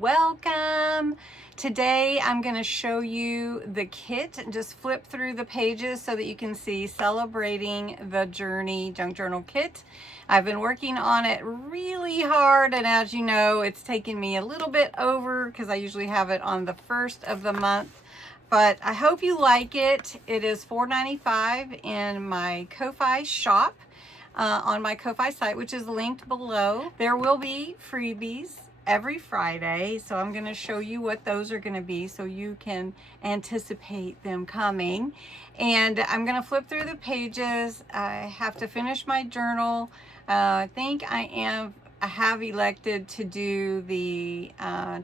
welcome. Today I'm going to show you the kit. Just flip through the pages so that you can see Celebrating the Journey Junk Journal Kit. I've been working on it really hard, and as you know, it's taken me a little bit over because I usually have it on the first of the month. But I hope you like it. It is $4.95 in my Ko-Fi shop. On my Ko-Fi site, which is linked below. There will be freebies every Friday, so I'm going to show you what those are going to be so you can anticipate them coming. And I'm going to flip through the pages. I have to finish my journal. I think I have elected to do the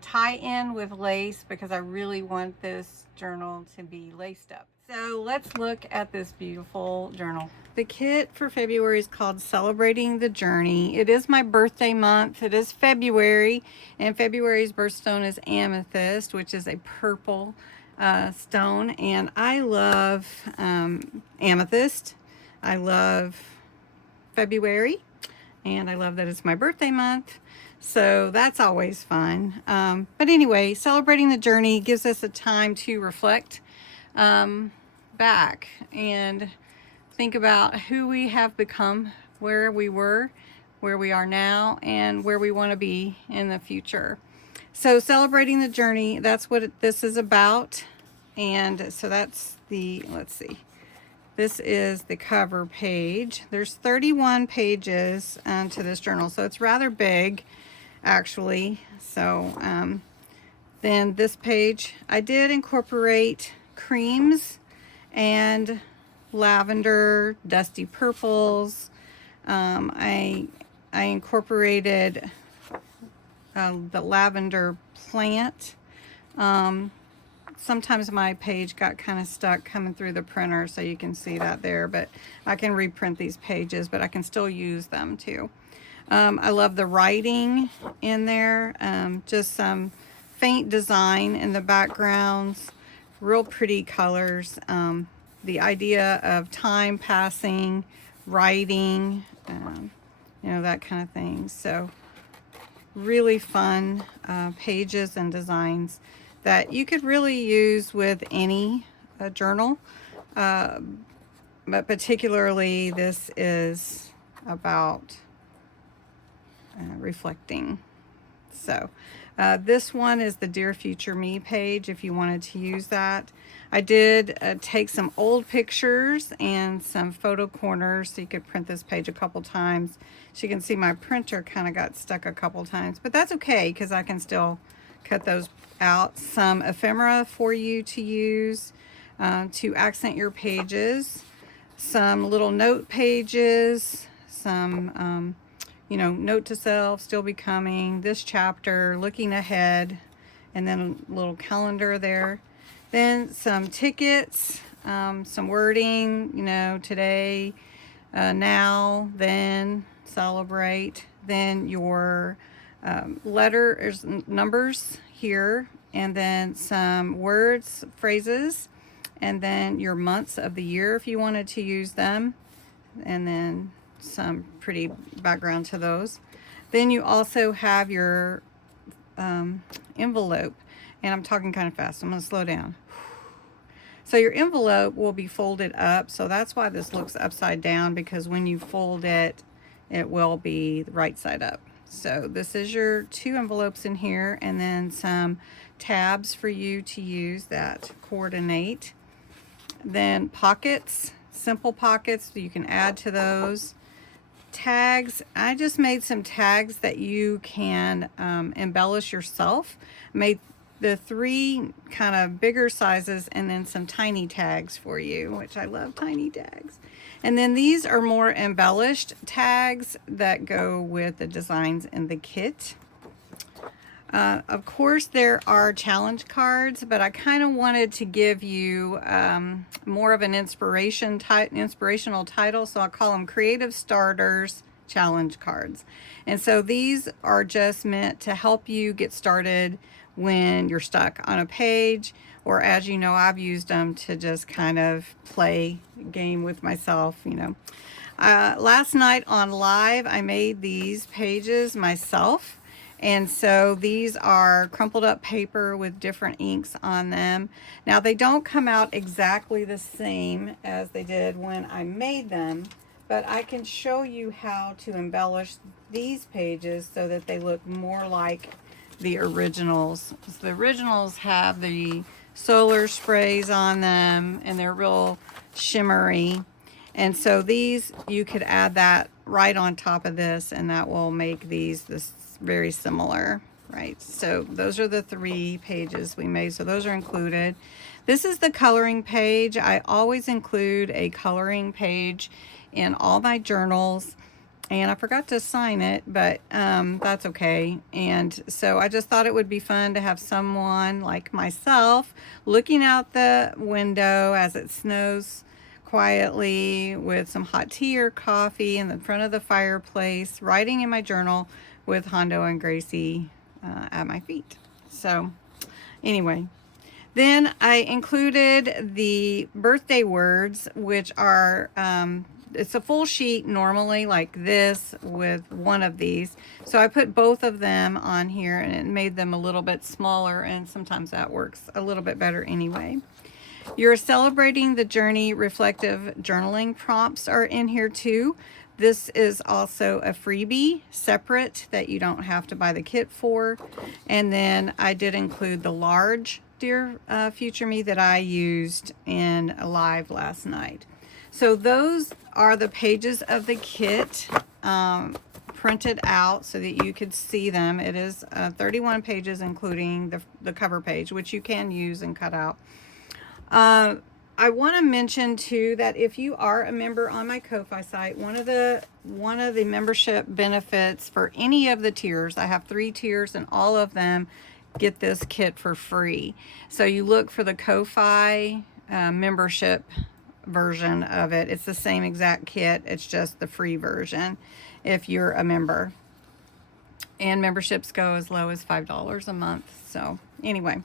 tie-in with lace because I really want this journal to be laced up. So let's look at this beautiful journal. The kit for February is called Celebrating the Journey. It is my birthday month. It is February, and February's birthstone is amethyst, which is a purple stone. And I love amethyst. I love February, and I love that it's my birthday month. So that's always fun. But anyway, Celebrating the Journey gives us a time to reflect back and think about who we have become, where we were, where we are now, and where we want to be in the future. So Celebrating the Journey, that's what this is about. And so that's the, let's see, this is the cover page. There's 31 pages to this journal, so it's rather big actually. So then this page, I did incorporate creams and lavender, dusty purples. I incorporated the lavender plant. Sometimes my page got kind of stuck coming through the printer, so you can see that there, but I can reprint these pages, but I can still use them too. I love the writing in there, just some faint design in the backgrounds, real pretty colors. The idea of time passing, writing, you know, that kind of thing. So really fun pages and designs that you could really use with any journal. But particularly this is about reflecting. So this one is the Dear Future Me page if you wanted to use that. I did take some old pictures and some photo corners so you could print this page a couple times. So you can see my printer kind of got stuck a couple times, but that's okay because I can still cut those out. Some ephemera for you to use to accent your pages. Some little note pages, some you know, note to self, still becoming, this chapter, looking ahead, and then a little calendar there. Then some tickets, some wording, you know, today, now, then, celebrate. Then your letters, numbers here, and then some words, phrases, and then your months of the year if you wanted to use them, and then some pretty background to those. Then you also have your envelope, and I'm talking kind of fast, so I'm going to slow down. So your envelope will be folded up, so that's why this looks upside down, because when you fold it, it will be the right side up. So this is your 2 envelopes in here, and then some tabs for you to use that coordinate. Then pockets, simple pockets, so you can add to those. Tags, I just made some tags that you can embellish yourself. Made the 3 kind of bigger sizes and then some tiny tags for you, which I love tiny tags. And then these are more embellished tags that go with the designs in the kit. Of course, there are challenge cards, but I kind of wanted to give you more of an inspirational title, so I'll call them Creative Starters Challenge Cards. And so these are just meant to help you get started when you're stuck on a page, or as you know, I've used them to just kind of play a game with myself, you know. Last night on live, I made these pages myself. And so these are crumpled up paper with different inks on them. Now they don't come out exactly the same as they did when I made them, but I can show you how to embellish these pages so that they look more like the originals. The originals have the solar sprays on them and they're real shimmery. And so these, you could add that right on top of this and that will make these this very similar, right? So those are the 3 pages we made. So those are included. This is the coloring page. I always include a coloring page in all my journals. And I forgot to sign it, but that's okay. And so I just thought it would be fun to have someone like myself looking out the window as it snows quietly with some hot tea or coffee in the front of the fireplace, writing in my journal with Hondo and Gracie at my feet. So anyway, then I included the birthday words, which are it's a full sheet normally like this with one of these. So I put both of them on here and it made them a little bit smaller, and sometimes that works a little bit better anyway. Your Celebrating the Journey reflective journaling prompts are in here too. This is also a freebie separate that you don't have to buy the kit for. And then I did include the large Dear Future Me that I used in a live last night. So those are the pages of the kit printed out so that you could see them. It is 31 pages including the cover page, which you can use and cut out. I want to mention too that if you are a member on my Ko-Fi site, one of the membership benefits for any of the tiers, I have 3 tiers and all of them get this kit for free. So you look for the Ko-Fi membership version of it. It's the same exact kit, it's just the free version if you're a member. And memberships go as low as $5 a month. So anyway,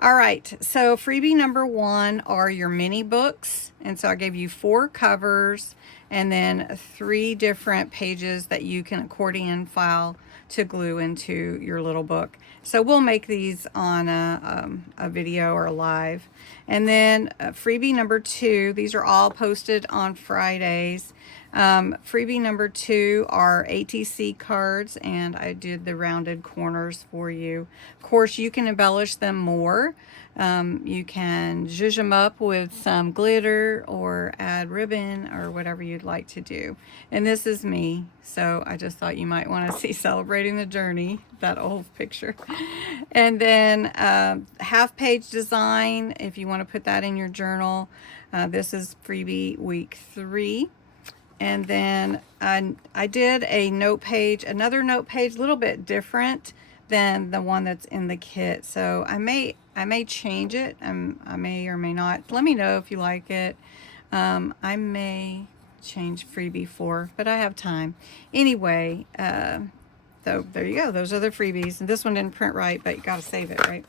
all right, so freebie number 1 are your mini books. And so I gave you 4 covers and then 3 different pages that you can accordion file to glue into your little book. So we'll make these on a video or a live. And then freebie number 2, these are all posted on Fridays. Freebie number 2 are ATC cards, and I did the rounded corners for you. Of course, you can embellish them more. You can zhuzh them up with some glitter or add ribbon or whatever you'd like to do. And this is me, so I just thought you might want to see Celebrating the Journey, that old picture. And then half-page design, if you want to put that in your journal. This is freebie week 3. And then I did a note page, another note page, a little bit different than the one that's in the kit. So I may change it. I may or may not. Let me know if you like it. I may change freebie 4, but I have time. Anyway, so there you go. Those are the freebies. And this one didn't print right, but you got to save it, right?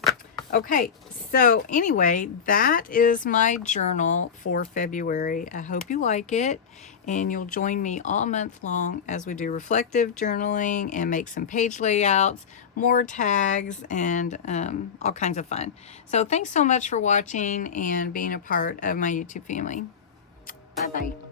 Okay, so anyway, that is my journal for February. I hope you like it, and you'll join me all month long as we do reflective journaling and make some page layouts, more tags, and all kinds of fun. So thanks so much for watching and being a part of my YouTube family. Bye-bye.